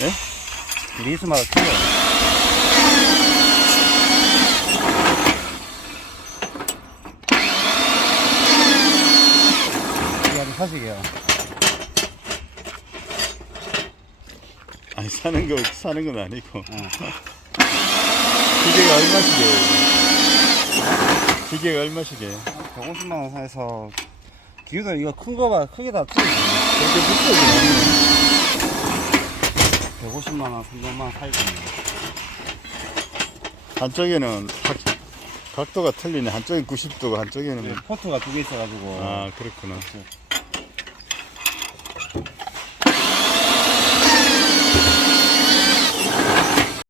예? 리스마다 틀려. 이게 아주 사식이야. 아니, 사는 건 아니고. 기계가 얼마씩이에요? 기계가 얼마씩이에요? 150만원 사에서 기계도 이거 큰 거 봐. 크게 다 틀리지. 그렇게 비싸지 150만원, 300만원 사이즈. 한쪽에는 각도가 틀리네. 한쪽은 90도고, 한쪽에는. 포트가 두 개 있어가지고. 아, 그렇구나. 그렇지.